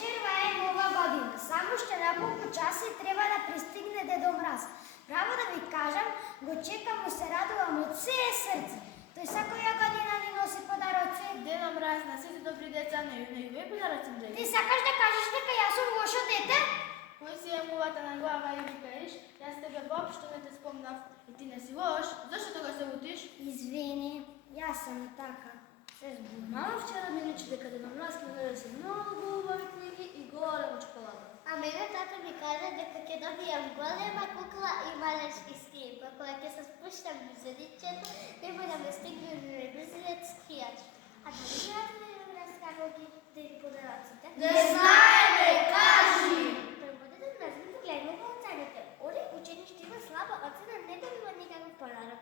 Черваем ова година. Само ще няколко часа и трябва да пристигне Дедо Мраз. Право да ви кажам, го чекам и се радувам от все сърце. Той всякоя година ни носи подаръци. Дедо Мраз на сите добри деца на юбилей подаръци им Ти сакаш да кажеш дека јас сум лошо дете? Кој си е мувата на глава и викаеш, јас тебе воопшто не те спомнав и ти не си лош, зашто тога се лутиш? Извини, јас съм така. Се збунав. Мама вчера ми рече дека Дедо Мраз ќе донесе многу убави книги и голема чоколада. А мене тата ми каза дека ќе добијам голема кукла и малечки ски. Па кога ќе се спуштам низ зидичето, нема да ме стигне небезијат скијач. А дали знаете да Дедо Мраз како ги дели подаръците? Не знаеме, кажи! Прво Дедо Мраз ги погледна во оценките. Оли ученик што има слаба оцена не добива никаков подарок.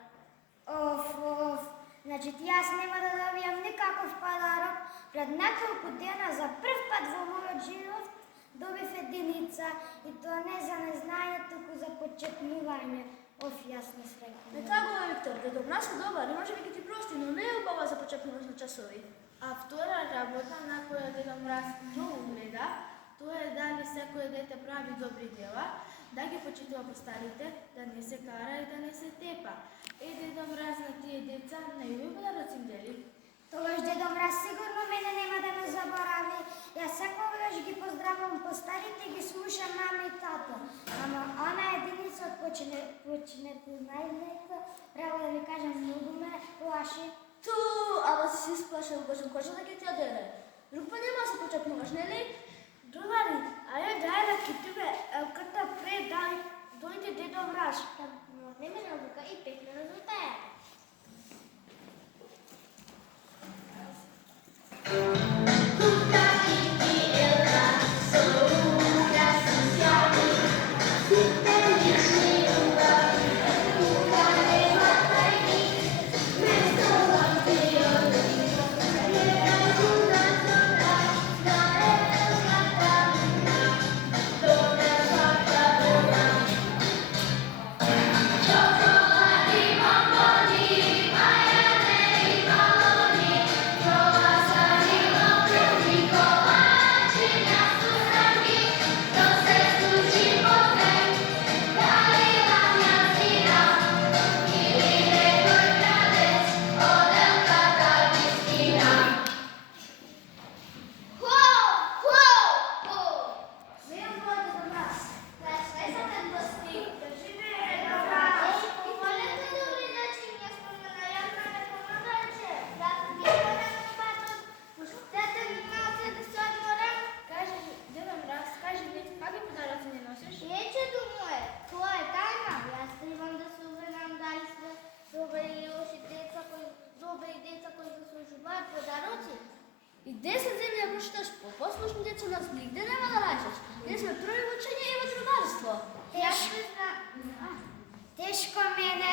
Оф. Значи јас нема да добијам никаков подарок. Пред неколку дена за прв пат во мојот живот добив единица и тоа не за незнање, туку за почетнување. Оф, јас не среќна. Не така, Виктор, Дедо Мраз е добар и може би ќе ти прости, но не е убава за почетнување на часови. А втора работа на која Дедо Мраз многу гледа, тоа е дали секој дете прави добри дела, да ги почитува постарите, да не се кара и да не се тепа. Дедо Мраз на тие деца на јубилеј подаръци им дели. Тогаш Дедо Мраз сигурно мене нема да ме заборави. Јас секогаш ги поздравам постарите и ги слушам мама и тато. Ама она единица од почнепознајната, право да ви кажам, многу ме плаши. Ту, ама си се сплашил, Божем, кој да ќе ти ја деде? Друг па нема да се почетнуваш, нели? Другари, ајде дај да китиме елката пред да дојде Дедо Мраз. Нема наука и пекна резултат. И 10 земја прочиташ по-послушни деца нас нигде нема да најдеш. Ние сме први во учење и во другарство. Тешко мене,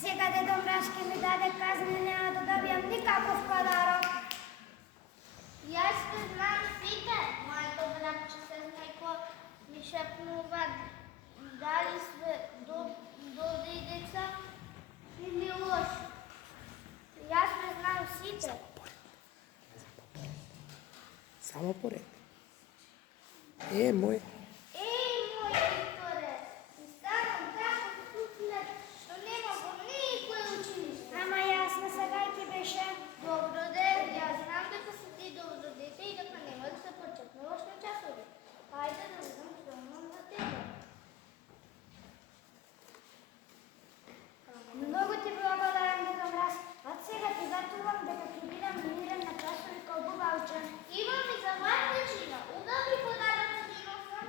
сега Дедо Мраз ке ми даде казна, нема да добијам никаков подарок. Јас те знам сите, моето братче се неко ми шепнува дали сме добри деца или лоши. Јас те знам сите. Само поред. Мој. Мој Викторе, станам така вкуснет, што нема во никој училиште. Ама јас не сега ќе беше. Добро де, јас знам дека си ти добро дете и дека нема да се почетнуваш на часови. Хајде да видам што имам за тебе. Многу ти благодарам, Дедо Мраз. Од сега ти ветувам дека ќе бидам мирен на часови кај Бубалче. Имам и за вас причина. Удобни подаръци ви носам.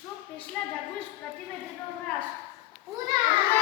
Що пішла, да будеш платити дідов раз. Ура!